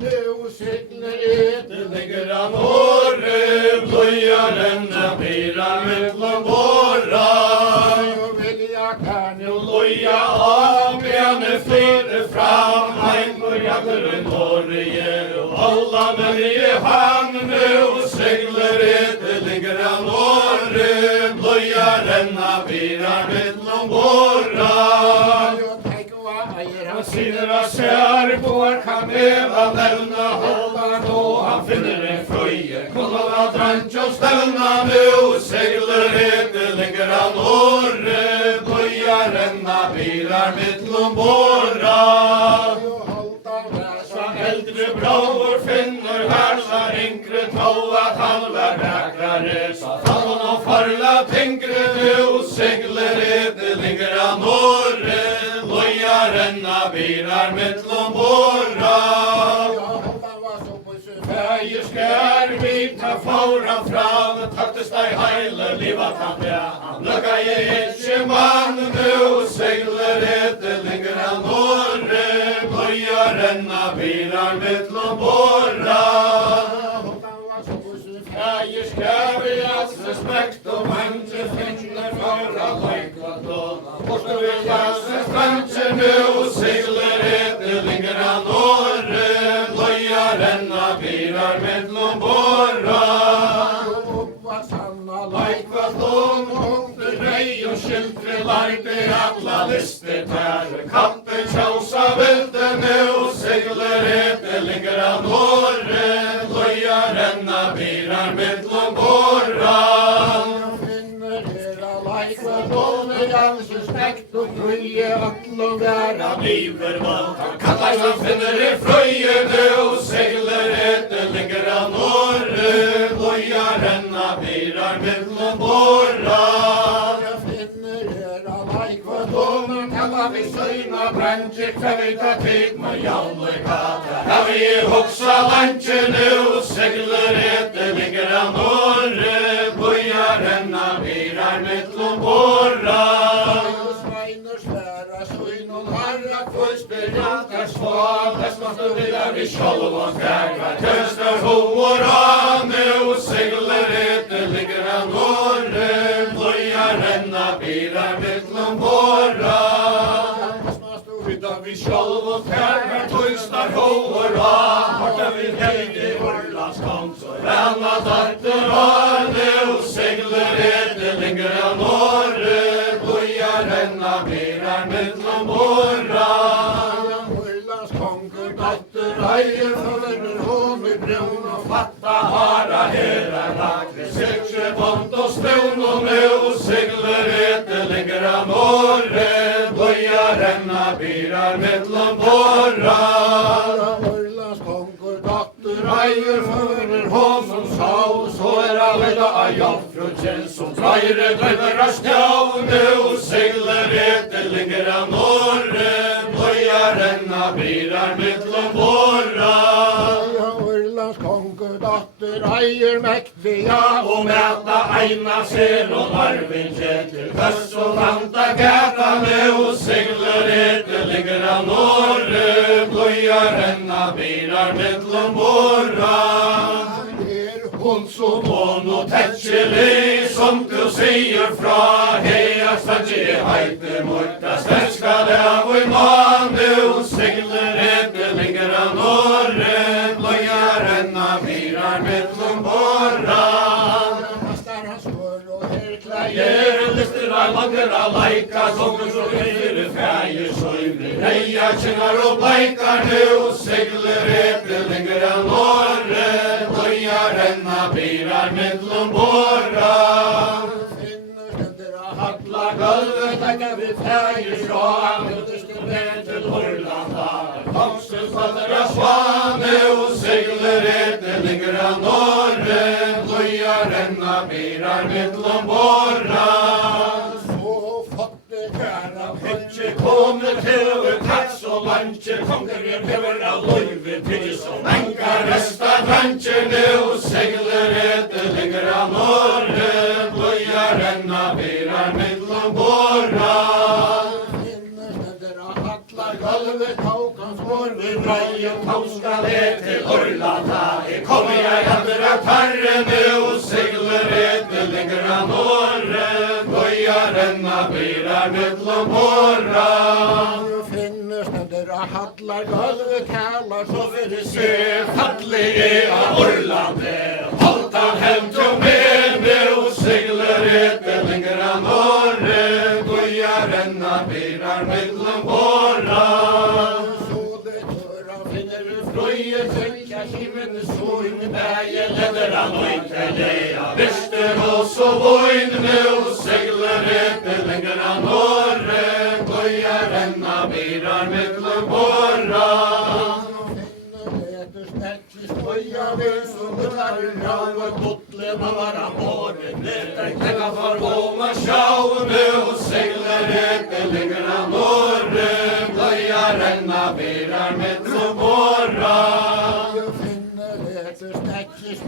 Nu sigler eten Ligger han åre, blöjar denna bilar mittlom våra. och vilja kan Nu loja av, bene flyter fram, ein på jakter Norge, och alla män i hamn nu seglar ete, ligger han åre, blöjar denna bilar mittlom våra. Han sidra ser på kan eva lämna hållan och han finner en fröje. Kolla drantj och ställna nu seglar ete, ligger han åre, blöjar renna bilar mittlom våra. Så äldre bror finner värsta yngre tro att han var räkrare. Så han och farla tänkre nu seglar ete, ligger han åre, blöjar renna bilar mittlom våra. Färgerskär vita fåran fram, tacktes dig heile livat han bär. Han lukka i man nu seglar ete, ligger han åre, blöjar renna bilar mittlom våra. Färgerskär vi alls respekt och människor finner fåra lajkvat låna. Borsta vi jasses människor nu seglar ete, ligger han åre, blöjar renna bilar mittlom våra. Lajkvat låna, hunter, rei och skiltre larte alla lister tär. Kappen tjausa vilde nu seglar ete, ligger han åre, blöjar renna bilar mittlom våra. Respekt och fröje ötlom vära bliver vald. Han kallar som finner i fröje nu seglar ete, ligger han åre, blöjar renna bilar mittlom våra. Jag finner era lajkvadon, kallar vi söjna branscher, kvavita tid med jallekata. Här vi hoxa lanche nu seglar ete, ligger han åre, blöjar renna bilar mittlom våra. Vi själva vägar töstar humor av nu seglar ete, ligger han åre, blöjar renna bilar mittlom våra. Vi själva vägar töstar humor av, borta vid hejde Orlands kom så ranna datter av nu seglar ete, ligger han åre, blöjar renna bilar mittlom våra. Reier förner hon med brun och fatta hara hera lakre. Sexe bont och stun och nu seglar ete, ligger han åre, blöjar renna bilar mittlom våra. Orlands konkor dotter reier förner hon som sa, så alla jobbfrutjen som drejer driver stjau. Nu seglar ete, ligger han åre, blöjar renna bilar mittlom våra. Orlands konkor dotter eier mäktiga och mäta eina ser och larvin till köss och vanta gata. Nu seglar ete, ligger han åre, blöjar renna bilar mittlom våra. Hon som hon och tätskeli som du säger fra heja stadje heite morta svenska lev i man. Nu seglar ete, ligger han åre, blöjar renna bilar mittlom våra. Kastar hans för och herklajer, listerna lagra lajka, sånger så grejer färger söjner. Heja kännar och blajkar, nu seglar ete, ligger han åre, blöjar renna bilar mittlom våra. Hattla gulvet, tackar vi färger svan, understöd ner till Orlanda. Komsten faller av svan, nu seglar ete, ligger han åre, blöjar renna bilar mittlom våra. Så fått det kära hitje kommer till tax och lunche, konkurrer hever av lojve pidges och mänkar resta drantje. Nu seglar ete, ligger han åre, blöjar renna bilar mittlom våra. Golvet, haukans vår, vi røyen kom skal til Orlanda. Kommer jeg etter at herren og sigler til lenger av året. Bøyaren av bilar mittlom åra. Finnes stendur av hallar gulvet talar så fyrir Se fallige av Orlande. Holdt han hem til med og sigler til lenger av året. Bøyaren av bilar mittlom åra. Frøye tøkja kimen så inn bæje leder han nøyte leia. Visster også vøyn med og segler etter lenger av året. Bøyaren av bilar mittlom åra. Bøya vis og mutter rau og botle man var av året. Tekka for oma sjau med og segler etter lenger av året. Bøyaren av bilar mittlom åra.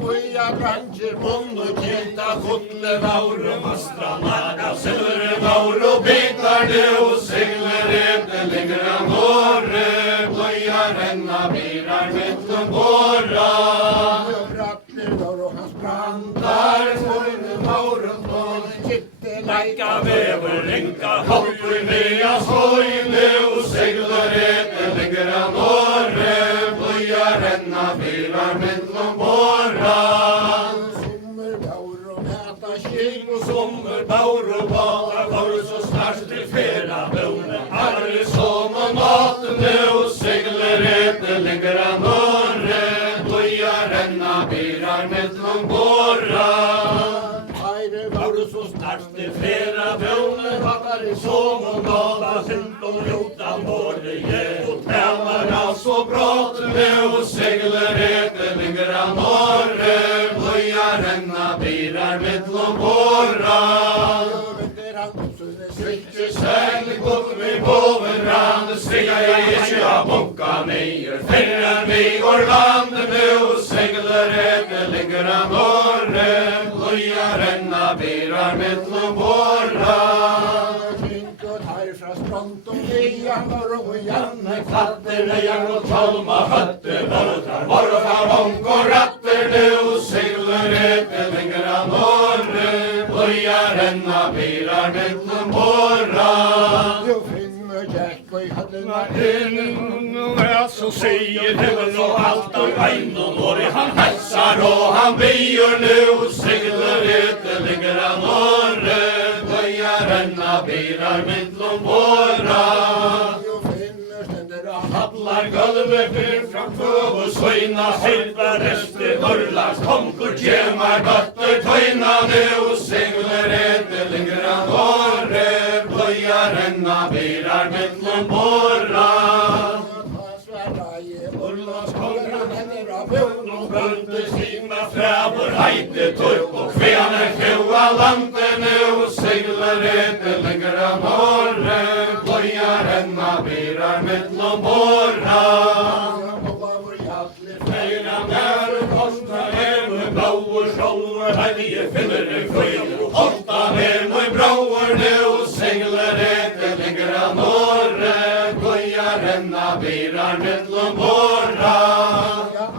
Bøya bransjer munn og kjenta Kotle vaur og mastra naga, silver vaur og bitar det og segler etter lenger av året. Bøyaren av bilar mittlom åra. Brattler var og hans Brandar forne vaur og tål, kitte leika vever rinka, hopper med av skojne og segler etter lenger av året. Bøyaren av bilar mittlom åra. Sommer baur og bata var så snart til fera bønne. Arre som og matene og segler etter lenger av året. Bøyaren av bilar mittlom åra. Arre var så snart til fera bønne. Arre som og bata sint og rotan våre. Og tælar altså bratene og segler etter lenger av året. Bøyaren av bilar mittlom åra. Ikke særlig godt med bovenrand, stiger jeg ikke av bunka neier. Ferrer vi går landet med og segler etter lenger av året. Bøyaren av bilar mittlom åra. Fra strand og lian og janne Fatter leian og tolma høtter Bortar borfar onk og ratter Det og segler etter lenger av året Bøyaren av bilar mittlom åra. Jo finner Jack og hadde Og jeg så sier himmel og alt og regn og når han helsar og han bier nu og segler etter lenger av året Bøyaren av bilar mittlom åra. Jo finner stendur av Hallar gulvet fyr fram kvøv og søyna silva rester Orlands konkur tjemar bøtter tøyna nu og segler etter lenger av året Bøyaren av bilar mittlom åra. Orlands konkur hender av bjørn og Bønte sima frævor heite torp og kvene kjøa landene og segler etter lenger av året Bøyaren av bilar mittlom åra. Feina nær kosta hemur blauer sjálfur heilige finner frøy Holta hemur brauer nu og segler etter lenger av året Bøyaren av bilar mittlom åra.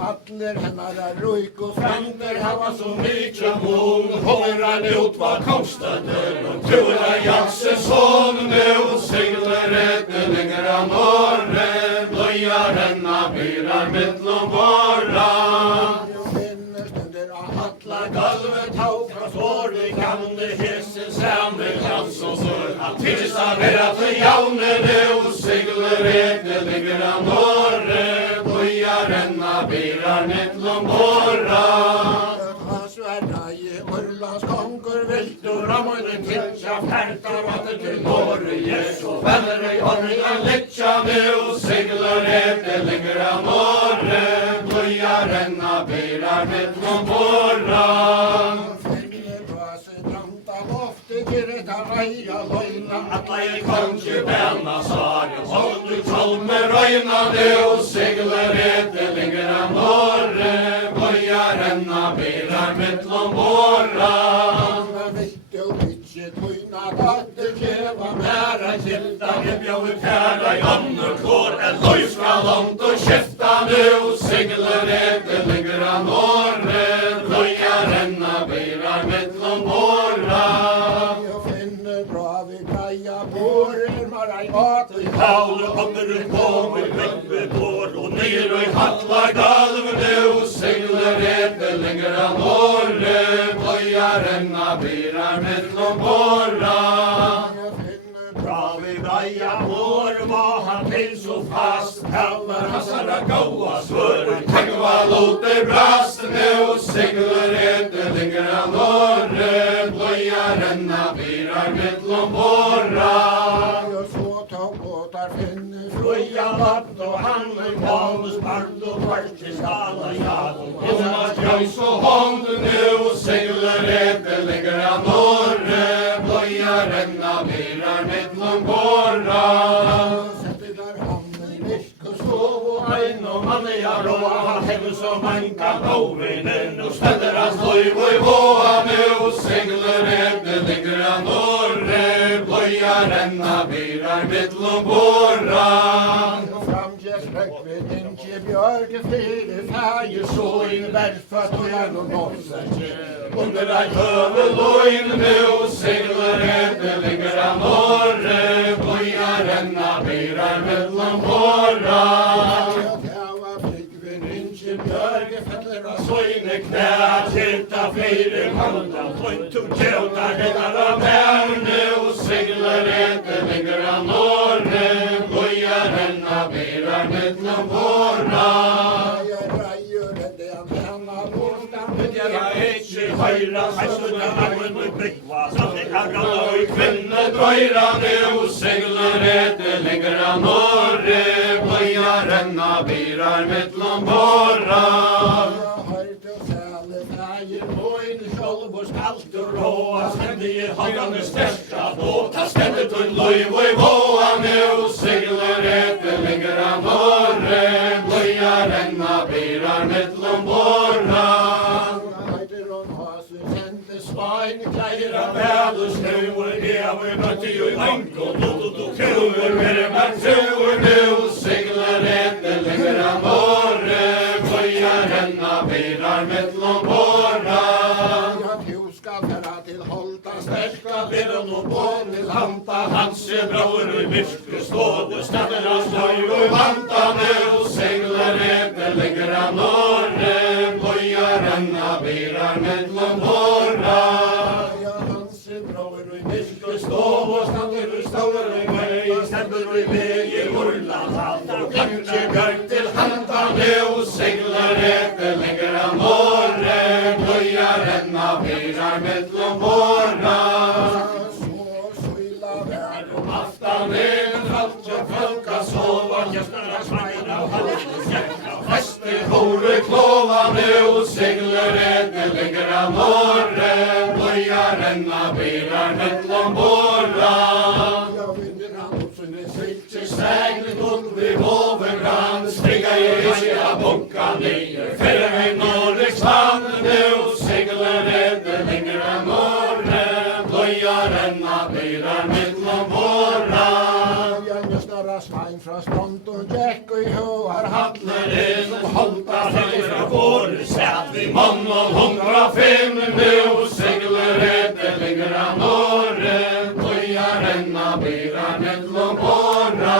Atler hennar er ruik og frander Hava så mykje mål, holder han ut hva kostnader Og tror jeg jakse sånn og segler etter lenger av året Bøyaren av bilar mittlom åra. Jo finner stendur av Atlar gulvet tau fra svåre gamle hesen samme kans og sår Han tids av vera til jaunene og segler etter lenger av året Bøyaren av bilar mittlom åra. Sverige, Orlands konkur vilt og rammen Tidsja færta vatter til Norge Så venner i ånden letja med og segler etter lenger av året Bøyaren av bilar mittlom åra. Alla i konge bæna sari Hold du tolme røyna det og segler etter lenger av året Bøyaren av bilar mittlom åra. Vitt og ikke tøyna datter kjeva Næra kilda vi bjør kæra i andre kår, løy skal land og kjefta nu, segler etter lenger av Norge, løya renna beirar mittlom båra. Jeg finner bra vi greia bårer, mar ei mat i haule, andre kommer veppe bår, og Nyr og hattlar dalv nu, segler etter lenger av Norge, løya renna beirar mittlom båra. bra vi greia bår, var han til så fast, kallar hassara gaua svör. Tekva lote brast nu, segler etter lenger av Norge, løya renna beirar mittlom båra. Jeg så ta båtar finne fruja vatt, og han med Paulus bard og kvartis alla jad. Thomas Jones og hånd nu, segler etter lenger av Norge, løya renna beirar mittlom båra. Sette der hamnen i virk og sov, og ein og mann i råa, han hever så manka lovinen, og Stender hans løyv og i våa nu, segler etter lenger av Norge, løya renna beirar mittlom båra. og framgjørs røkved innke bjørge fire fæge, så inn verfat og jeg og nåsakje. Under ei høveløyn nu, segler etter lenger av Norge, løya renna beirar mittlom båra. Jeg var frikven innke bjørge feller og søyne knæ, tilta flere handa, point to kjøta hennar av Her nu, segler etter lenger av Norge, løya renna beirar mittlom båra. Jeg reier det han hennar bostan, men jeg har ikke høyra, jeg slutta armen og brikva, samt jeg kan ralla og Kvinne drøyra nu, segler etter lenger av Norge, løya renna beirar mittlom båra. Jeg hørte sæle fægir moin, sjolv og skalt og råa, stende i hangane sterska båta, Stender til løyv og i våa nu, segler etter lenger av Norge, løya renna beirar mittlom båra. Heider og hasu sende spain, kleier av vel og snøver, hever møtti jo i vank og du Kuer mere natuer nu, segler etter lenger av Norge, løya renna beirar mittlom båra. At du skal færa til holda sterska, vera no bån til hanta, hans er braur og i myrke ståde, steder av sløy Og i vanta nu, segler etter lenger av Norge, løya renna beirar mittlom båra. hans er braur og i myrke ståde, steder av ståler og vei, steder og i vei i Urland, halta og Ikke bjørk til handa nu, segler etter lenger av Norge, løya renna beirar mittlom båra. så suila vær og Aftan inn halt og folka sova, gjestar av sveina og halde sjekka, Festi hore klova nu, segler etter lenger av Norge, løya renna beirar mittlom båra. jeg vinner han opp sånne sitte Stegnet ut vid Våverbrand, stiga i risja bunka nyer, fære vi Norriksland nu, segler etter lenger av Norge, løya renna beirar mittlom båra. Jeg nøstar av svein fra strand og jekk og i høar Hattler inn og holta fra våre sæt vi mann og 105 nu, segler etter lenger av Norge, løya renna beirar mittlom båra.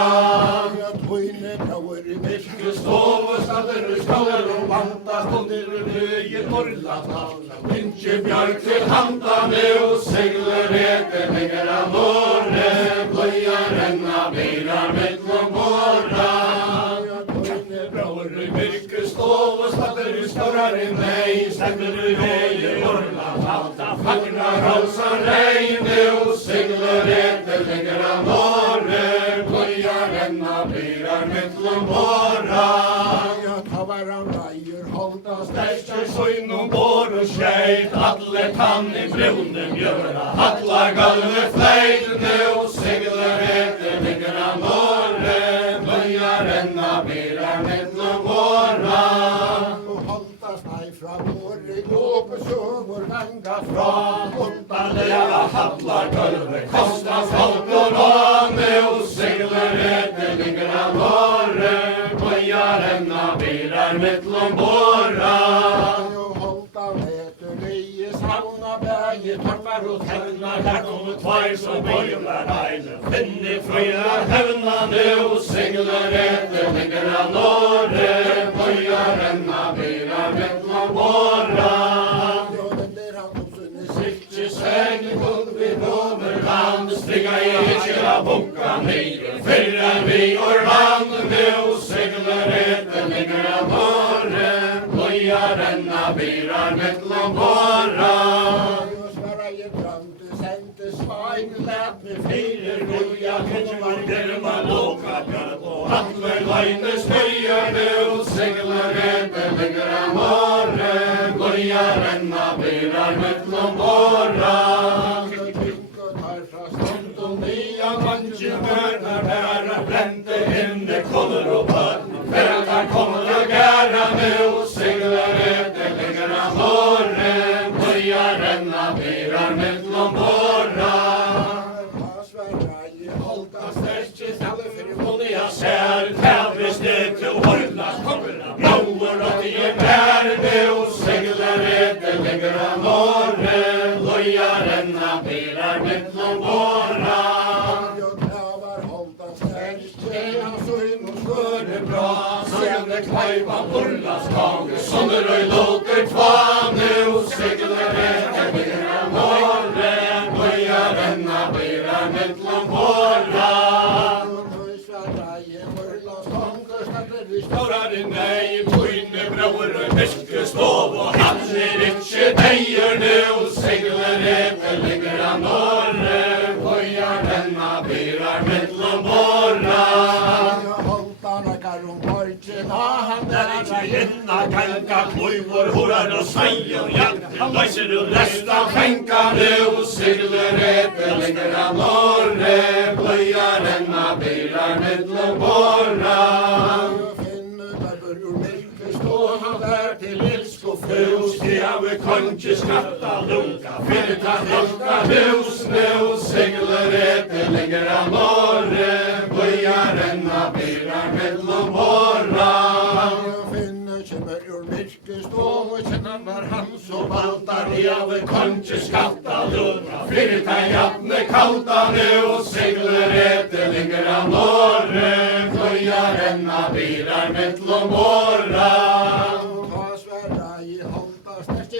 Jeg tøyne braur i myrke Stov og stader og skaller og vanta, stunder og røyer Norrlandhavna. Vinke bjørk til handa nu, segler etter lenger av Norge, løya renna beirar mittlom båra. tøyne braur i Myrke stov og stader og skaurar i meg, stemmer og røyer Norrlandhavna. Fagnar halsan rei nu, segler etter lenger av Norge, løya renna beirar mittlom båra. Jeg tar varan reier holda Stærkje søgn og bår og skjeit, alle tann i brune mjøra, alle galve fleit nu, segler etter lenger av Norge, løya renna beirar mittlom båra. og holda steg fra våre gåpe søver vanga fra Fra Leva hallar gulve, kostas folk og ran nu, segler renna bilar mittlom borra. Holtan heter leie sauna bægi torpar og tevnar. Her kommer tvær som bøylar heile. Finni frøyar hevna nu, sigler etter ligger av Norge. Bøyar renna bilar mittlom borra. Sikki segli vi over land, striga ikke av bunka nere. Fyrre vi land nu, sigler etter ligger av Norge. Bøyar renna bilar mittlom borra. Fyrja kjønner derma loka bjørn og handler leine støyer nu, sigler etter ligger av morre, gløya renna bilar mittlom borra. Nya manje mørnar bæra blende hinne kommer og bør, hverandre kommer og gæra nu, sigler etter ligger av morre, gløya renna bilar mittlom borra. Jag ser tävlingsnät och hållas kopparna blåor och det är värde och seglar etter ligger av morre, loja renna bilar mittlom borra. Jag tävar holtan stärkje, så in och skörde Bra, sen det klaiva hållas taget, som det röj låter kvar nu, seglar etter ligger av morre, loja renna bilar mittlom borra. Stórar nei, tøyne brauer og fiskestov og handler ikke deier nu, segler etter ligger av Norge, bøyar renna bilar mittlom borra. Holtan karum porche, da han Der ikke hinna kalka kløyvor, horar og sei og jakter, løyser og resta fenka nu, segler etter ligger av Norge, bøyar renna bilar mittlom borra. Til ilsk og Hus de av konge skatta lunga, fyrta halta hus nu, sigler etter ligger av Norge, bøyar renna bilar mittlom borra. Kjemmer ur myrkestov og kjenner var hans og Valtar de av konge skatta lunga, fyrta jatne kalta nu, sigler etter ligger av Norge, bøyar renna bilar mittlom borra.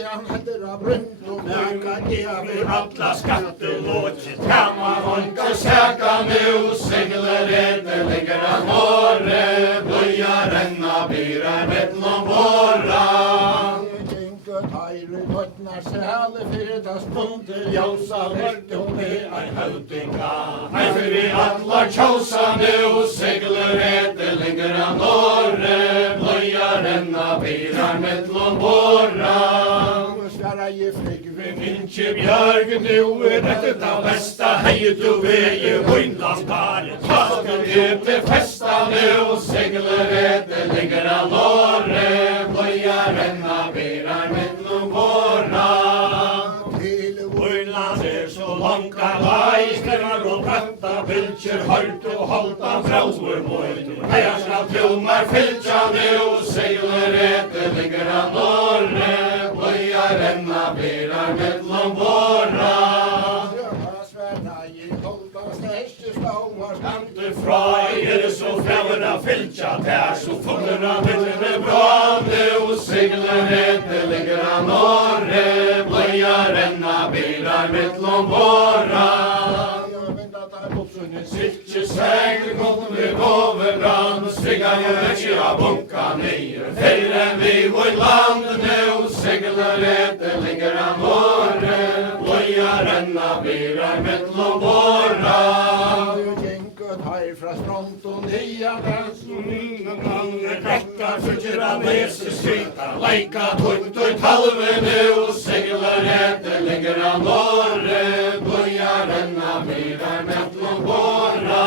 Han heter av brunt og næka Vi alla skattelåtje, kamma vonka säka nu, sigler etter ligger av Norge, bøyar renna bilar mittlom borra. Tæru tøtnar sæle fyrir ta spunter jausa vekte og med Ei høvdinga, ei fyrir alla kjósa nu, sigler etter ligger av Norge, bøyar renna bilar mittlom borra. Sværa I frigve Minnkje bjørg nu dette besta, hei du vei Høynlandare, tasker etter festa nu, sigler etter ligger av Norge, bøyar renna bilar mittlom borra. Høynland så langa lai, skremmer og bretta, bylkjer hørt og holdan frauer møyde. Heia skal tjomar fylkja nu, sigler etter ligger av Norge, bøyar renna bilar mittlom borra. Kanter fra så framera fylkja der, så fullera mittene bra nu, sigler etter ligger av Norge, bøyar renna bilar mittlom borra. Sikke segl kommer over land, striga ikke av bunka nere, fyrre vi går land nu, sigler etter ligger av Norge, bøyar renna bilar mittlom borra. Fra stront og nya Rekka fylkjer av lese skryta, leika tunt og talve nu, sigler etter ligger av Norge, bøyar renna bilar mittlom borra.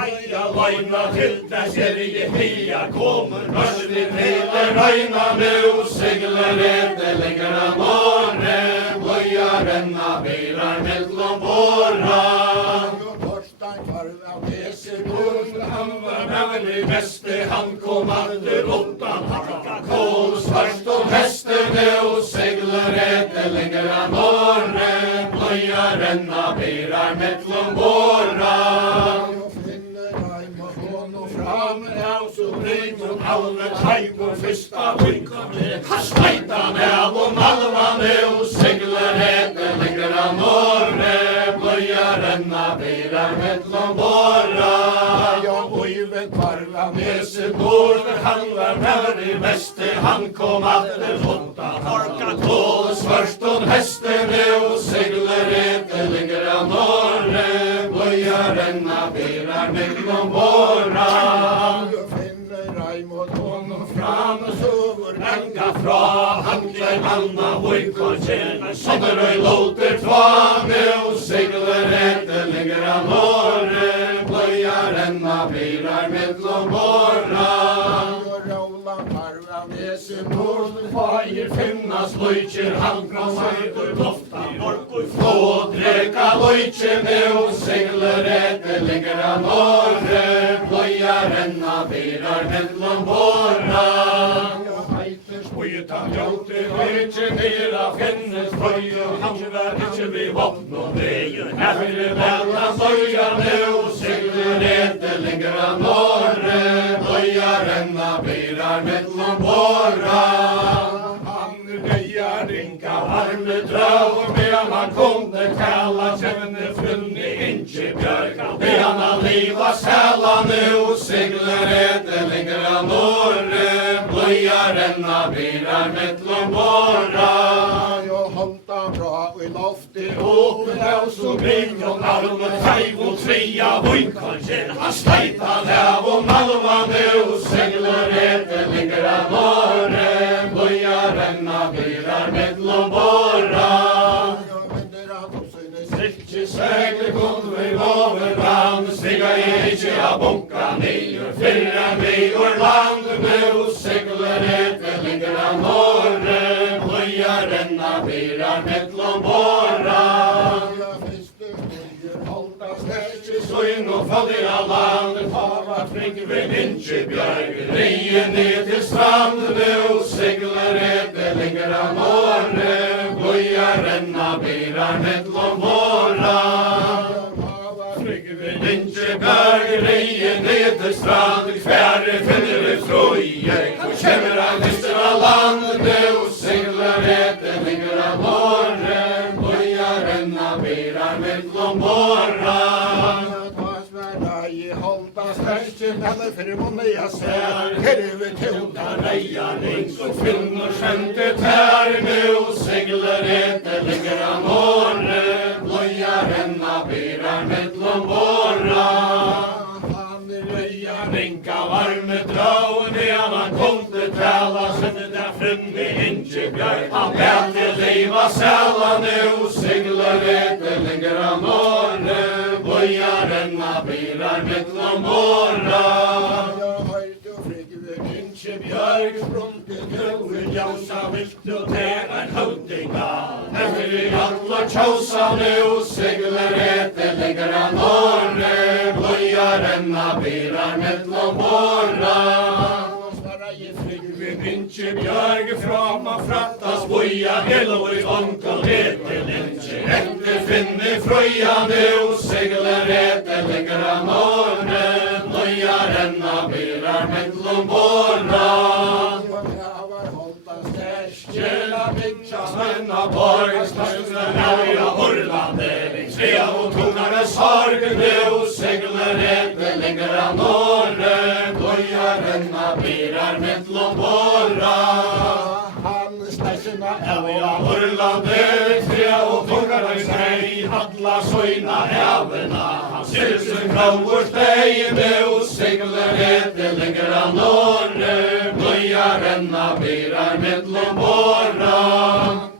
Heia leina til dess heia kommer, røstin hele reina nu, sigler etter ligger av Norge, bøyar renna bilar mittlom borra. Torstein kvarv av Peser han var med bäste, han kom aldrig utan hacka kol. Svart om hästen och seglar inte längre norre. Blöja renna bilar mittlom våra. Så blir mot halve tajp och fyrsta vinkande. Hastajtan av och malvande och seglar inte längre norre. Blöja renna bilar mittlom våra. Oiven parva Med sin bord han var med i väster. Han kom alltid undan harka tål. Svart om hästen och seglar inte längre norre. Blöja renna bilar mittlom våra. Fram och sovor länka fra. Han klev manna vojkotjen. Sådär låter tvane och seglar inte längre norre. Blöja renna bilar mittlom våra. Fajer finnas lojtjer, han från söder lofta norr. Få dreka lojtjer och seglar inte längre norre. Blöja renna bilar mittlom våra. Utan jag inte nera finnes fröja. Han var inte vid vatten och vägen. Här är det mellan blöjande och seglar inte längre norre. Blöja renna bilar mittlom våra. Han rejar rinka varme drag. Medan han kunde kalla känner funne inte björka. Medan han liva sällan och seglar inte längre norre. Blöja renna bilar mittlom våra. Jag hållta bra i loftet. Åpen av så bring och armen tajv och trea vojkotjen. Han stajtan av och malvande och seglar inte längre norre. Blöja renna bilar mittlom våra. Säkert kom vi över vann. Stiga inte av bunka nyer. Fyrra mig ur landet och seglar inte längre norre. Blöja renna bilar mittlom våra. Sång och falliga landet har frig vid inte björg. Rejen ner till stranden och seglar inte längre norre. Blöja renna bilar mittlom våra. Frig vid inte björg. Rejen ner till stranden. Färre finner det fröje. Kämmer han lyssna landet och seglar inte längre norre. Blöja renna bilar mittlom våra. Eller för många jag ser helvete Tillta reja rings och kvinnor skänte tär med och seglar inte längre norre. Blöja renna bilar mittlom våra. Han rejar Rinka varme drag när han kom till tala. Sen där frunne inte björk. Han bär till liva sällan och seglar inte längre norre. Blöja renna bilar mittlom våra. Björk från till gröver jausa vilt och tära en hövdinga. Efter i alla tjausane och seglar inte längre norre. Blöja renna bilar mittlom våra. Inte björg framma frattas boja hela i onkel till inte. Inte finne fröjande och seglar inte längre norre. Blöja renna bilar mittlom våra. Kjela bitchas menna borg, stasjona nauja horlande. Svea och tungare sorgande och seglar inte längre norre. Blöja renna bilar mittlom våra. han stasjona Nauja horlande, svea och tungare nej. Hadla söjna ävena. Han silsen kravur stegende och seglar inte längre norre. Blöja renna bilar mittlom våra.